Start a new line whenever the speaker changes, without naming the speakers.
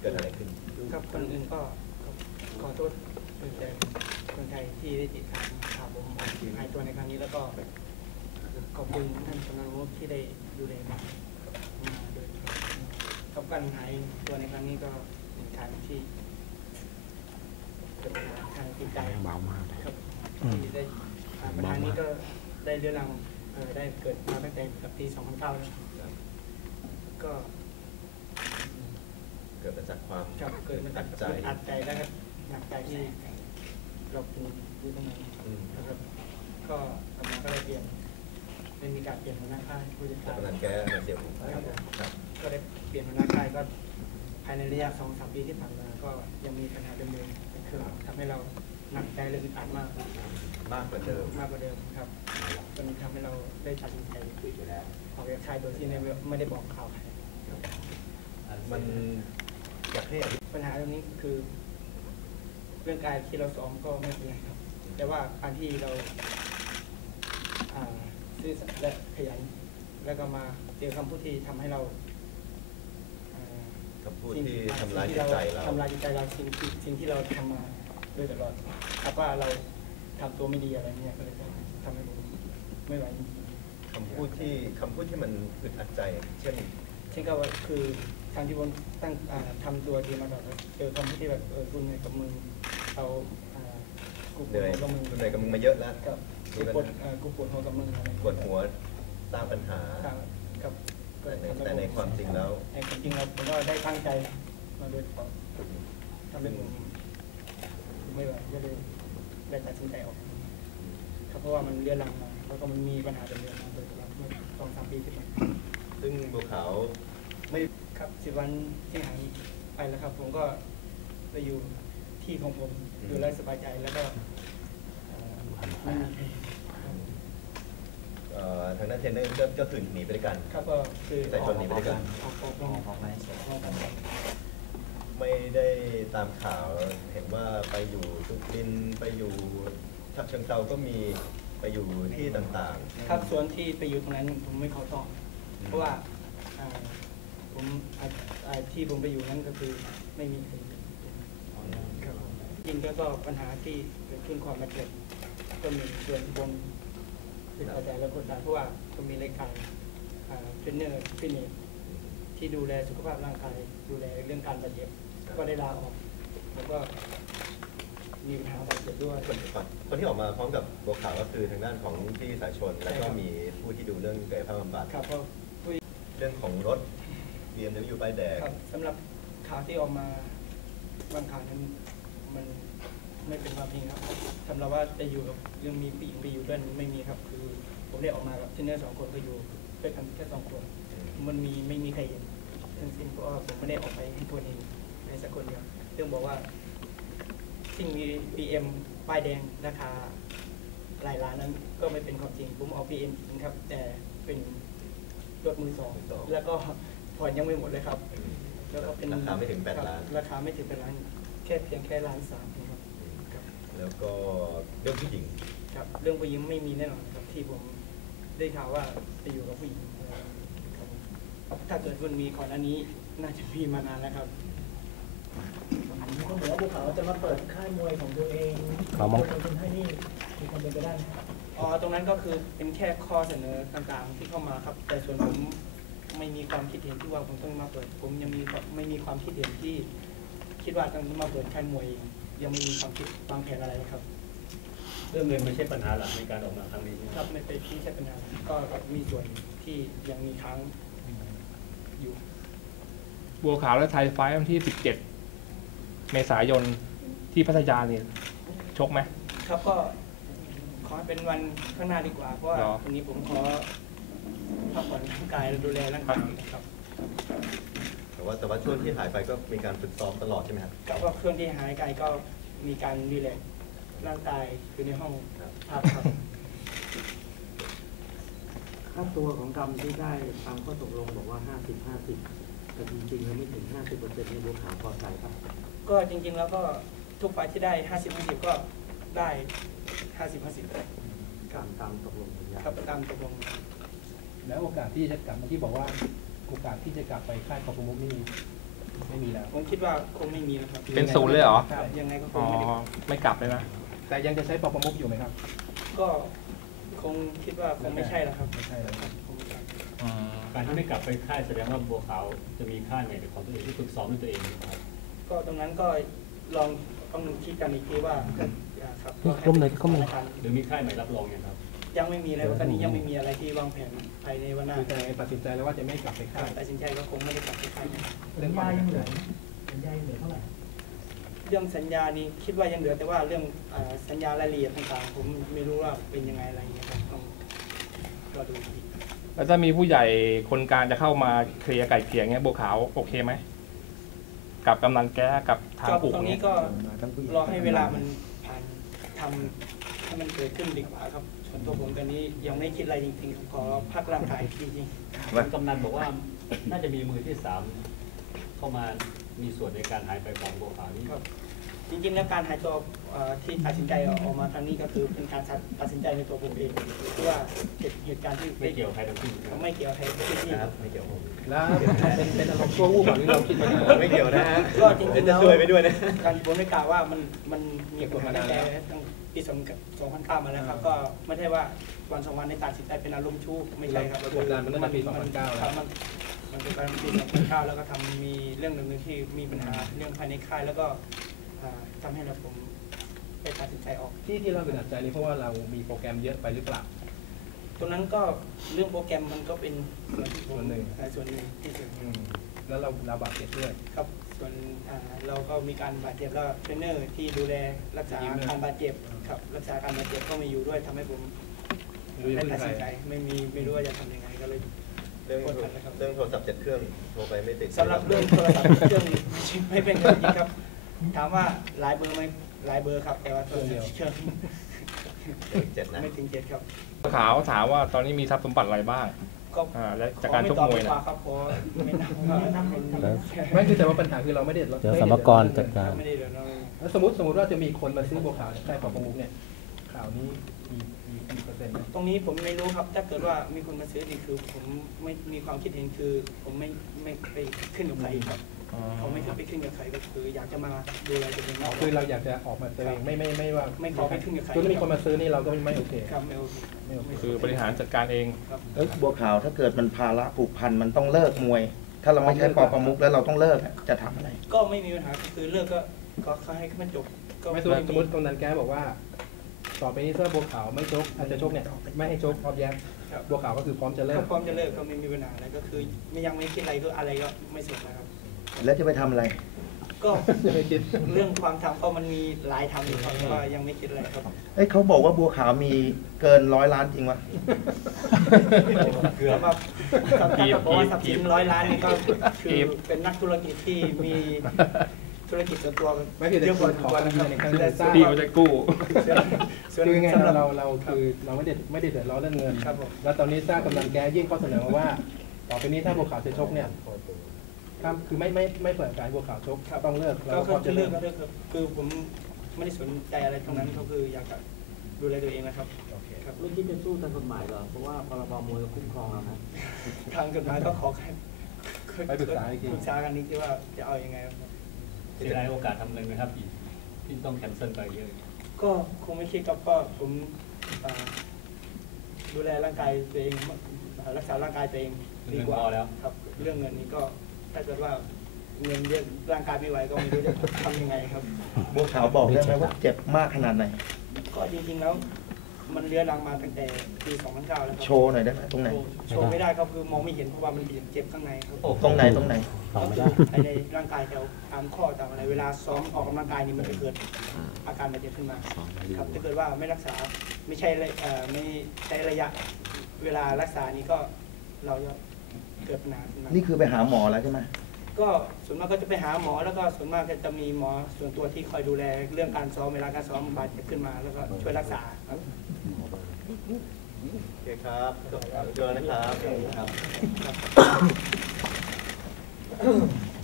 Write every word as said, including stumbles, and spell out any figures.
กิดอะไรขึ้น
ครับคนอื่นก็ขอโทษเป็นใจคนไทยที่ได้ติดตามข่าวผมหายตัวในครั้งนี้แล้วก็ขอบคุณท่านกำนันวุฒิที่ได้ดูแลมาโดยกับการหายตัวในครั้งนี้ก็เป็นการที่เกิดปัญหาทางจิตใจเบามากครับที่ได้ปัญหานี้ก็ได้เรื้อรังได้เกิดมาตั้งแต่ปีสองพันเก้าแล้วก็
เกิดมาจากความ
เกิดมาจากใจอัดใจแล้วก็หนักใจที่เราเป็นอยู่ตรงนั้นนะครับก็ทำมาก็ได้เปลี่ยนเป็นมีการเปลี่ยนหัวหน้าค่ายผู้จัดการ
กำนันแก้เสียผม
ครับก็ได้เปลี่ยนหัวหน้าค่ายก็ภายในระยะสองสามปีที่ผ่านมาก็ยังมีปัญหาเดิมๆคือทำให้เราหนักใจเลยอึดอัดมาก
มากกว่าเดิม
มากกว่าเดิมครับจนทำให้เราได้ตัดสินใจออกจากค่ายโดยที่ไม่ได้บอกข่าวใคร
มันอยากให้
ปัญหาตรงนี้คือเรื่องการที่เราซ้อมก็ไม่เป็นไรครับแต่ว่าการที่เราซื่อสัตย์และขยันแล้วก็มาเจอคำพูดที่ทำให้เรา
คำพูดที่ทำลายจิตใจเรา
ทำลายจิตใจเราสิ่งที่สิ่งที่เราทำมาโดยตลอดครับว่าเราทำตัวไม่ดีอะไรเนี่ยก็เลยทำให้ผมไม่ไหว
คำพูดที่คำพูดที่มันอึดอัดใจเช่น
เช่นก็ว่าคือทางที่ผมตั้งทำตัวดีมาตลอดเจอคำพูดที่แบบเออคุณเหนื่อยกับมึงเรา
กูเหนื่อยกับมึงเหนื่อยกับมึงมาเยอะแล้ว
กูปวดกูปวดหัวกับมึง
ปวดหัวตามปัญหา
ครับ
แต่ในความจริงแล้ว
ในความจริงเราผมก็ได้ตั้งใจมาโดยตลอดทำให้ผมไม่ไหวก็เลยได้ตัดสินใจออกครับเพราะว่ามันเรื้อรังมาแล้วก็มันมีปัญหาเดิมๆมาโดยตลอดเมื่อสองสามปีที่ผ่านมา
ซึ่งบัวขาวไม่
ครับสิบวันที่หายไปแล้วครับผมก็ไปอยู่ที่ของผมอยู่แล้วสบายใจแล้วก็
ทางด้านเทรนเนอร์ก็คือหนีไปด้วยกัน
ครับก็คือ
แต่ชนหนีไปด้วยกันไม่ได้ตามข่าวเห็นว่าไปอยู่สุรินทร์ไปอยู่ฉะเชิงเทราก็มีไปอยู่ที่ต่าง
ๆครับส่วนที่ไปอยู่ตรงนั้นผมไม่ขอตอบเพราะว่าผมที่ผมไปอยู่นั้นก็คือไม่มีใครจริงก็ปัญหาที่เกิดขึ้นความไม่เกิดก็มีส่วนบนติดใจและกดดันเพราะว่าก็มีรายการเทรนเนอร์ฟิตเนสที่ดูแลสุขภาพร่างกายดูแลเรื่องการบาดเจ็บก็ได้ลาออกแล้วก็มีปัญหาบาดเจ็บด้วย
คนที่ออกมาพร้อมกับบัวขาวก็คือทางด้านของที่สายชนแล้วก็มีผู้ที่ดูเรื่องกายภาพบำบัด
ครับเพราะ
เรื่องของรถ บี เอ็ม ดับเบิลยู ป้ายแดง
สำหรับข่าวที่ออกมาบางข่าวนั้นมันไม่เป็นความจริงครับสำหรับว่าจะอยู่กับยังมีปีกไปอยู่ด้วยไม่มีครับคือผมได้ออกมากับเทรนเนอร์สองคนก็อยู่ด้วยกันแค่สองคนมันมีไม่มีใครเห็นทั้งสิ้นเพราะว่าผมไม่ได้ออกไปให้ตัวเองในสักคนเดียวเรื่องบอกว่าสิ่งมี บี เอ็ม ป้ายแดงราคาหลายล้านนั้นก็ไม่เป็นความจริงผมเอา บี เอ็ม จริงครับแต่เป็นรถมือสองแล้วก็ผ่อนยังไม่หมดเลยครับ
แล้วก็เป็นราคาไม่ถึงแปดล้าน
ราคาไม่ถึงแปดล้านแค่เพียงแค่ล้านสามครับ
แล้วก็เรื่องผู้หญิง
ครับเรื่องผู้หญิงไม่มีแน่นอนครับที่ผมได้ข่าวว่าจะอยู่กับผู้หญิงถ้าเกิดมันมีก่อนอันนี้น่าจะมีมานานแล้วครับ
ก็เหมือนว่าบัวขาวจะมาเปิดค่ายมวยของตัวเอง
เขามอง
คนให้นี่มีความเป็นไปได้ไหม
อ๋อตรงนั้นก็คือเป็นแค่ข้อเสนอต่างๆที่เข้ามาครับแต่ส่วนผมไม่มีความคิดเห็นที่ว่าผมต้องมาเปิดผมยังมีไม่มีความคิดเห็นที่คิดว่าต้องมาเปิดค่ายมวยยังไม่มีความคิดวางแผนอะไรครับ
เรื่องเงินไม่ใช่ปัญหาหลักในการออกมาครั้งนี้
ครับไม่เป็นที่ใช่ปัญหาก็มีส่วนที่ยังมีค้างอยู่
บัวขาวและไทยไฟท์วันที่สิบเจ็ดเมษายนที่พัทยาเนี่ยชกไหม
ครับก็ขอเป็นวันข้างหน้าดีกว่าเพราะว่าวันนี้ผมขอพักผ่อนร่างกายและดูแลร่างกายครับ
แต่ว่าแต่ว่าช่วงที่หายไปก็มีการฝึกซ้อมตลอดใช่ไหมครับ
ก็ช่วงที่หายไปก็มีการรีแลกซ์ร่างกายอยู่ในห้องพักครับ
ค่าตัวของกรรมที่ได้ตามข้อตกลงบอกว่าห้าสิบ ห้าสิบแต่จริงๆแล้วไม่ถึง ห้าสิบเปอร์เซ็นต์ ในบัวขาวพอใจครับ
ก็จริงๆแล้วก็ทุกฝ่ายที่ได้ห้าสิบ ห้าสิบก็ได้ห้าสิบ ห้าสิบ
การตามตกลง
ครับตามตกลง
แล้วโอกาสที่จะกลับมาที่บอกว่าโอกาสที่จะกลับไปค่ายกอล์ฟมุกนี่
ไม่มีแล้ว
ผมคิดว่าคงไม่มีนะครับ
เป็นศูนย์เลยเหรอ
ครับยังไงก็ค
อ๋
ง
อ
ไม่ได้
ไม่กลับเลยนะ
แต่ยังจะใช้ปปมุกอยู่ไหมครับ
ก็คงคิดว่าคงไม่ใช่แล้วครับ
ไม่ใช่แล้วครับ
คงไม่ใช่
อืม
การที่ไม่กลับไปค่ายแสดงว่าบัวขาวจะมีค่ายใหม่เป็นของตัวเองที่ฝึกซ้อมด้วยตัวเองนะครับ
ก็ตรงนั้นก็ลองต้องคิดกันอีกทีว่าครับ
ร่วมเลยก็มี
หรือมีค่ายใหม่รับรองยังครับ
ยังไม่มีเลยตอนนี้ยังไม่มีอะไรที่วางแผนภายในวันหน้า
คือแต่ตัดสินใจแล้วว่าจะไม่กลับไปค่าย
ตัดสินใจก็คงไม่ได้กลับไปค่าย
สัญญายังเหลือ
เรื่องสัญญานี้คิดว่ายังเหลือแต่ว่าเรื่องอ่าสัญญารายละเอียดต่างๆผมไม่รู้ว่าเป็นยังไงอะไรอย่างเงี้ยครับต้องรอดูอีก
แล้วถ้ามีผู้ใหญ่คนกลางจะเข้ามาเคลียร์ไก่เกลี่ยเงี้ยบัวขาวโอเคไหมกับกำนันแก้กับทาง
ก็
ปู่
ตรงนี้
เนี่ย
ก็รอให้เวลามันผ่านทำให้มันเกิดขึ้นดีกว่าครับส่วนตัวผมตอนนี้ยังไม่คิดอะไรจริงๆขอพักร่างกายจริงๆ
กำนันบอกว่าน่าจะมีมือที่สามเข้ามามีส่วนในการหายไปของบัวขาวนี้
ครับจริงๆแล้วการหายตัวเอ่อที่ตัดสินใจออกมาครั้งนี้ก็คือเป็นการตัดสินใจในตัวผมเองที่ว่าเหตุการณ์ที่
ไม่เกี่ยวใครทั้งสิ้นนะครับ
ไม่เกี่ยวใครที่ที่
นะครับไม่เกี่ยวผม
แล้วเป็นเป็นอารมณ์ชั่ววูบหรือเราคิดมานาน
ไม่เกี่ยวนะฮะ
ก็จริง
เดี๋ยว
ๆ
จะ
แล้ว
ซวยไปด้วยนะ
การผมได้กล่าวว่ามันมันมีกฎหมายตั้งแต่ตั้งปีสองพันเก้ามาแล้วครับก็ไม่ใช่ว่าวันสองวันในตัดสินใจเป็นอารมณ์ชั่วไม่ใช่ครับ
เรากดดันมันตั้งแต่ปีสองพันเก้าแล้ว
ครับมันมันเป็นการปีสองพันเก้าแล้วก็ทำมีเรื่องหนึ่งที่มีปัญหาเรื่องภายในค่ายแล้วก็อ่าทำให้เราผมไปตัดสินใจออก
ที่ที่เราเป็นอัดใจนี้เพราะว่าเรามีโปรแกรมเยอะไปหรือเปล่า
ตรงนั้นก็เรื่องโปรแกรมมันก็เป็นส่วนที่ผม
ส่วนหนึ่ง
อ่าส่วนหนึ่งที่สุด
อืมแล้วเราเราบาดเจ็บด้วย
ครับส่วนอ่าเราก็มีการบาดเจ็บแล้วเทรนเนอร์ที่ดูแลรักษา
ทีมเนี่ย
การบาดเจ็บครับรักษาการบาดเจ็บก็ไมาอยู่ด้วยทำให้ผม
ไม่รู้จะ
ไม่
พึ่ง
ตัด
ใคร
สินใจไม่มีไม่รู้ว่าจะทำยังไงก็เลย
เรื่องเรื่องโทรศัพท์เจ็ดเครื่องโทรไปไม่ติด
สำหรับเรื่องโทรศัพท์เครื่องไม่เป็นความจริงครับ ถามว่าหลายเบอร์ไหมหลายเบอร์ครับ แต่ว่าเครื่องเดียวเครื่อง
เจ็ดนะ
ไม่ถึงเจ็ดครับ
บัวขาวถามว่าตอนนี้มีทรัพย์สมบัติอะไรบ้าง
ก็
อ่าและจากการชกมวย
ขอไตอบดี
นะ
กว่าครับเพราะไม่นับไม่นับคน
ไม่คือแต่ว่าปัญหาคือเราไม่ได้
เดี๋ยวสมกรจัดการ
ไม่ได้เดือดร้อน
แล้วสมมติสมมติว่าจะมีคนมาซื้อบัวขาวในค่ายปปมุกเนี่ยข่าวนี้มีมีกี่เปอร์เซ็นต์ไหม
ตรงนี้ผมไม่รู้ครับ ถ้าเกิดว่ามีคนมาซื้อนี่คือ ผมไม่มีความคิดเห็นคือ ผมไม่ไม่ไปขึ้นกับใครครับเขาไม่เคยไปขึ้นกับใครก็คือ อยากจะมาดูแลตัวเองมากก
คือ
ว่า
เราอยากจะออกมาตัวเองไม่ไม่ไม่ว่า
ไม่ขอไปขึ้นกับใคร
คือถ้ามีคนมาซื้อนี่เราก็ไม่โอเค
ครับไม่โอเค
ไม่โอเค
คือบริหารจัดการเอง
ครับ
เอ้ยบัวขาวถ้าเกิดมันภาระผูกพันมันต้องเลิกมวย ถ้าเราไม่ใช่ปอประมุกแล้วเราต้องเลิกอะจะทำอะไร
ก็ไม่มีปัญหาคือเลิกก็ก็ขอให้มันจบก็
ไม่สมมติสมมติกำนันแก้บอกว่า ต่อไปนี้ถ้าบัวขาวไม่ชกอาจจะชกเนี่ยไม่ให้ชกพร้อมแย้มบัวขาวก็คือพร้อมจะเลิ
ถ้าก พร้อมจะเลิกก็ไม่มีปัญหาอะไรก็คือไม่ยังไม่คิดอะไรก็อะไรก็ไม่สนนะครับ
แล้วจะไปทำอะไร
ก็
อย่าไปคิด
เรื่องความทำก็มันมีหลายทำอยู่ครับแต่ว่ายังไม่คิดอะไรครับ
เอ้ยเขาบอกว่าบัวขาวมีเกินร้อยล้านจริงวะ
เกือบ
สำหรับสำหรับบอกว่าทรัพย์สินร้อยล้านนี่ก็คือเป็นนักธุรกิจที่มีธุรกิจส่วนตัว
ไม่คือแต่
เยอะกว่า
ขอ
ตัว
การ
นะค
ยื
รั
น
บ
ในขั้น
แต่
ทราบ
พี่เขาจะกู้
ส่วน
คือไง
สำหรับ
เราเราคือเราไม่ได้ไม่ได้เดือดร้อนเรื่องเงิน
ครับผม
แล้วตอนนี้ทราบกำนันแก้ยื่นข้อเสนอมาว่า ต่อไปนี้ถ้าบัวขาวจะชกเนี่ยครับคือไม่ไม่ไม่เปิดการบัวขาวชกต้องเลิกเรา
ก็
พร้อม
คื
จะ
อ
เลิ
เลิ
ก
กก็เลิกครับคือผมไม่ได้สนใจอะไรทั้งนั้นก็คืออยากจะดูแลตัวเองนะครับครับ
ไม่คิดจะสู้ทางกฎหมายเหรอ เพราะว่าพรบมวยก็คุ้มครองเรานะ
ทางกฎหมายก็ขอแค่
ไปปรึกษาอีกที
ปรึกษากันนิดที่ว่าจะเอายังไงครับ
เสียดายโอกาสทำอะไรไหมครับอีกที่ต้องแคนเซิลไปเยอะ
ก็คงไม่คิดครับก็ผมอ่าดูแลร่างกายตัวเองอ่ารักษาร่างกายตัวเองดีกว่าครับเรื่องเงินนี้ก็ถ้าเกิดว่าเงินเยอะร่างกายไม่ไหวก็ไม่รู้จะทำยังไงครับ
บัวขาวบอกได้ไหมว่าเจ็บมากขนาดไหน
ก็จริงๆแล้วมันเลื้อรังมาตั้งแต่ปีสองพันเก้าแล้วครั
โชว์หน่อยได้ไหมตรงไหน
โชว์โชว์ไม่ได้ครับคือมองไม่เห็นเพราะว่ามันเจ็บข้างในครับ
ตรงไหนตรงไหน
ต่อไม่ได้
ภายในร่างกายแถวตามข้อตามอะไรเวลาซ้อมออกกำลังกายนี่มันจะเกิดอาการบาดเจ็บขึ้นมาครับถ้าเกิดว่าไม่รักษาไม่ใช่เลยเอ่อไม่ใช้ระยะเวลารักษานี้ก็เราจะเกิดปัญหาขึ้นมา
นี่คือไปหาหมอแล้วใช่ไหม
ก็ส่วนมากก็จะไปหาหมอแล้วก็ส่วนมากก็จะมีหมอส่วนตัวที่คอยดูแลเรื่องการซ้อมเวลาการซ้อมบาดเจ็บขึ้นมาแล้วก็ช่วยรักษาครับ
โอเคครับจบแล้วนะครับครับ